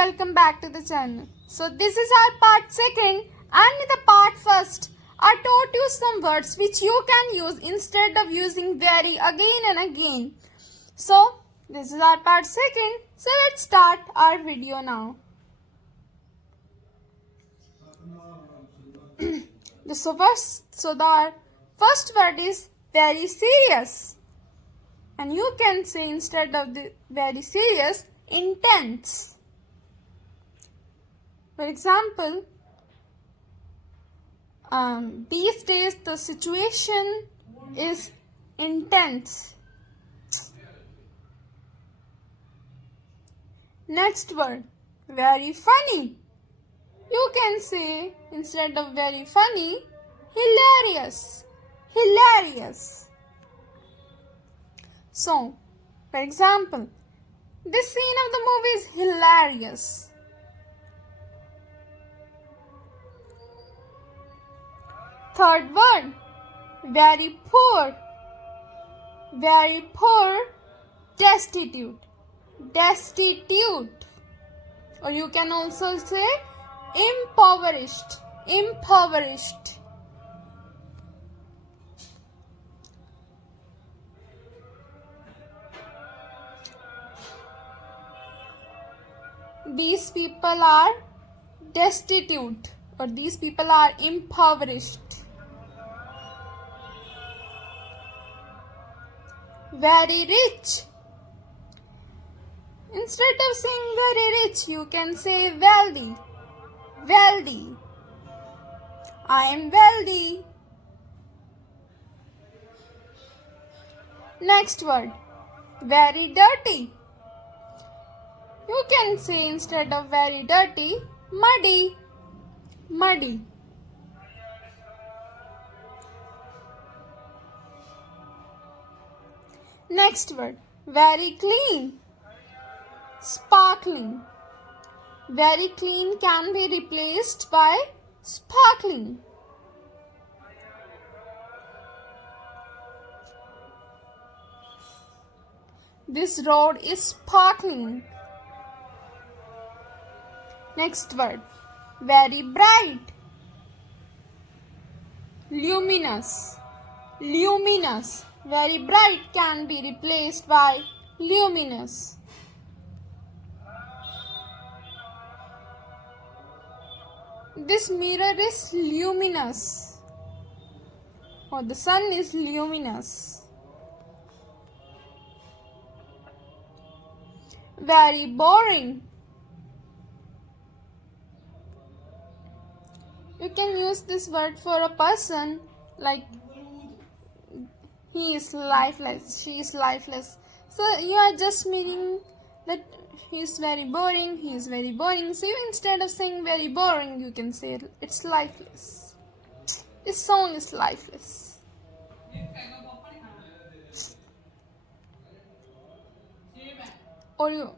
welcome back to the channel. So this is our part second, and in the part first I taught you some words which you can use instead of using very again and again. So this is our part second. So let's start our video now. The first word is very serious. And you can say instead of the very serious, intense. For example, these days the situation is intense. Next word, very funny. You can say instead of very funny, hilarious. Hilarious. So, for example, this scene of the movie is hilarious. Third word, very poor. Very poor, destitute. Destitute. Or you can also say impoverished. Impoverished. These people are destitute, or these people are impoverished. Very rich. Instead of saying very rich, you can say wealthy. Wealthy. I am wealthy. Next word, very dirty. You can say instead of very dirty, muddy. Muddy. Next word, very clean. Sparkling. Very clean can be replaced by sparkling. This road is sparkling. Next word, very bright. Luminous. Luminous. Very bright can be replaced by luminous. This mirror is luminous. Or the sun is luminous. Very boring. You can use this word for a person like he is lifeless, she is lifeless. So you are just meaning that he is very boring, he is very boring. So you, instead of saying very boring, you can say it's lifeless. This song is lifeless. Or you,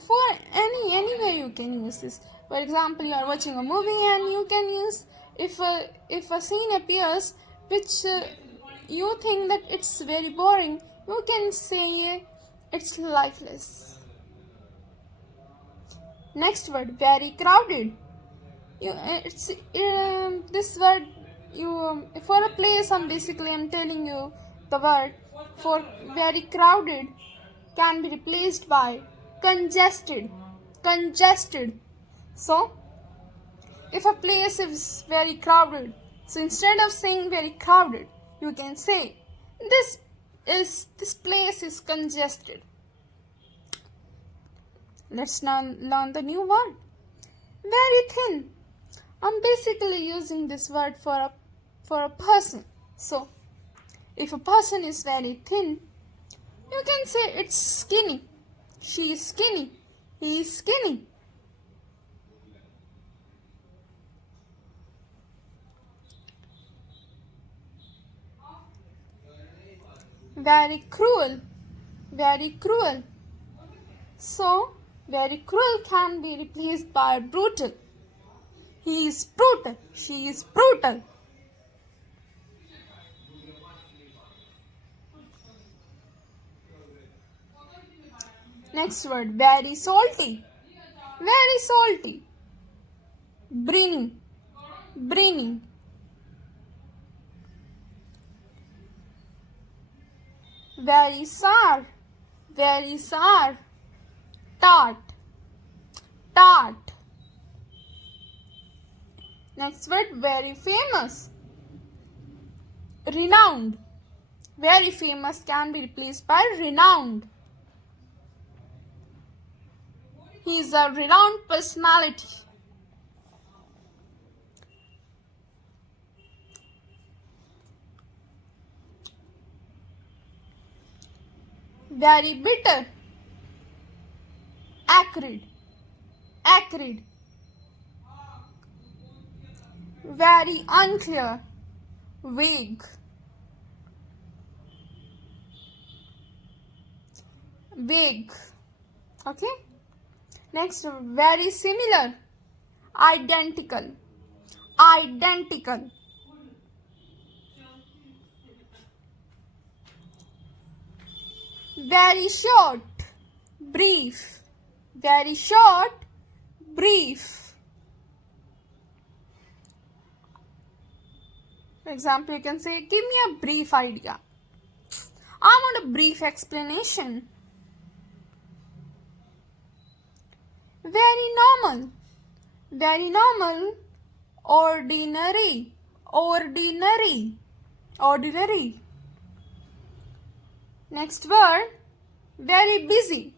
for anywhere you can use this. For example, you are watching a movie and you can use if a scene appears which you think that it's very boring, you can say it's lifeless. Next word, very crowded. This word for a place. I'm telling you the word for very crowded can be replaced by congested. Congested. So, if a place is very crowded, so instead of saying very crowded, you can say this place is congested. Let's now learn the new word. Very thin. I'm basically using this word for a person. So, if a person is very thin, you can say it's skinny. She is skinny. He is skinny. Very cruel. Very cruel. So, very cruel can be replaced by brutal. He is brutal. She is brutal. Next word, very salty. Very salty. Briny. Briny. Very sour. Very sour. Tart. Tart. Next word, very famous. Renowned. Very famous can be replaced by renowned. He is a renowned personality. Very bitter. Acrid. Acrid. Very unclear. Vague. Vague. Okay. Next, very similar. Identical. Identical. Very short. Brief. Very short. Brief. For example, you can say, give me a brief idea. I want a brief explanation. Very normal. Very normal. Ordinary. Ordinary. Ordinary. Next word, very busy.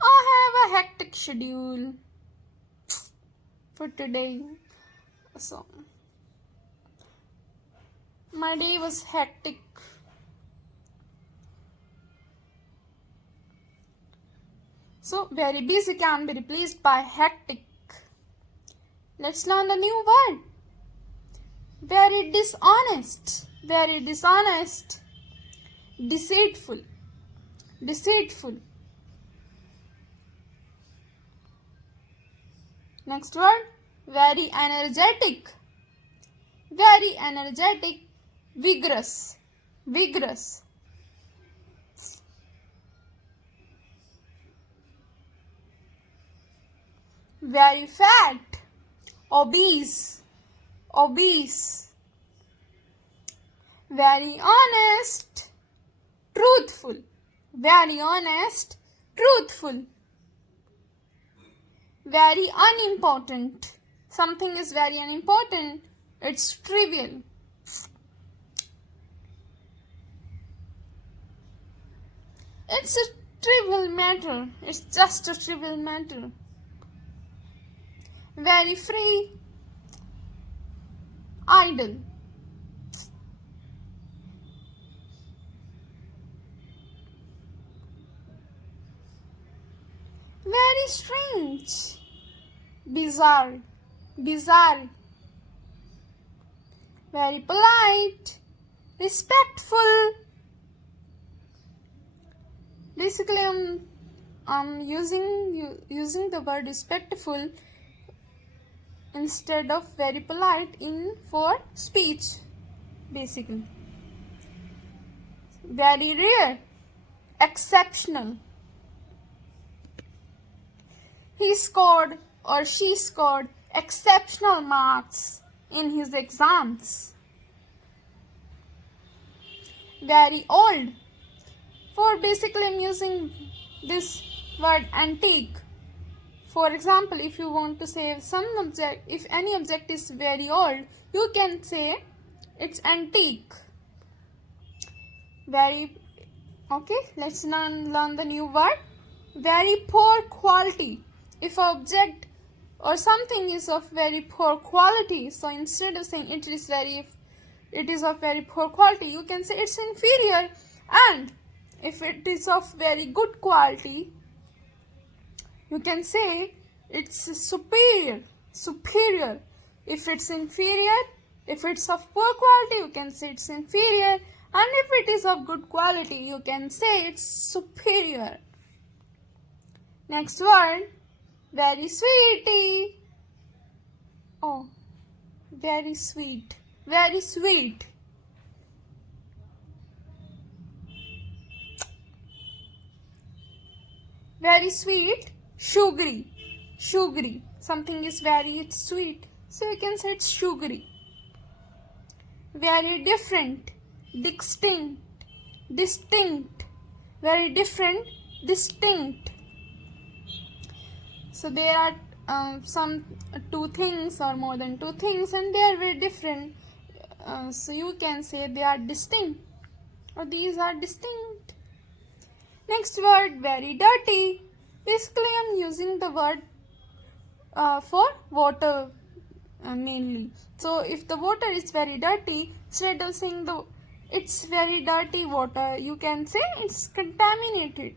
I have a hectic schedule for today. So, my day was hectic. So, very busy can be replaced by hectic. Let's learn a new word. Very dishonest. Very dishonest. Deceitful. Deceitful. Next word, very energetic. Very energetic. Vigorous. Vigorous. Very fat. Obese. Obese. Very honest. Truthful. Very honest. Truthful. Very unimportant. Something is very unimportant. It's trivial. It's a trivial matter. It's just a trivial matter. Very free. Idle. Very strange. Bizarre. Bizarre. Very polite. Respectful. Basically, I'm using the word respectful instead of very polite for speech. Basically, very rare. Exceptional. He scored or she scored exceptional marks in his exams. Very old. For basically I'm using this word antique. For example, if you want to say some object, if any object is very old, you can say it's antique. Very, okay, let's learn the new word. Very poor quality. If an object or something is of very poor quality, so instead of saying it is of very poor quality, you can say it's inferior. And if it is of very good quality, you can say it's superior. Superior. If it's inferior, if it's of poor quality, you can say it's inferior. And if it is of good quality, you can say it's superior. Next word, very sweetie. Oh, very sweet. Very sweet. Very sweet, sugary. Sugary. Something is very sweet, so you can say it's sugary. Very different, distinct, distinct. Very different, distinct. So there are some two things or more than two things, and they are very different. So you can say they are distinct, or these are distinct. Next word, very dirty. Basically, I'm using the word for water mainly. So if the water is very dirty, instead of saying it's very dirty water, you can say it's contaminated.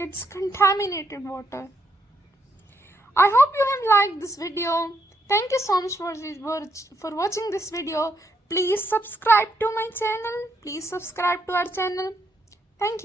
It's contaminated water. I hope you have liked this video. Thank you so much for watching this video. Please subscribe to my channel. Please subscribe to our channel. Thank you.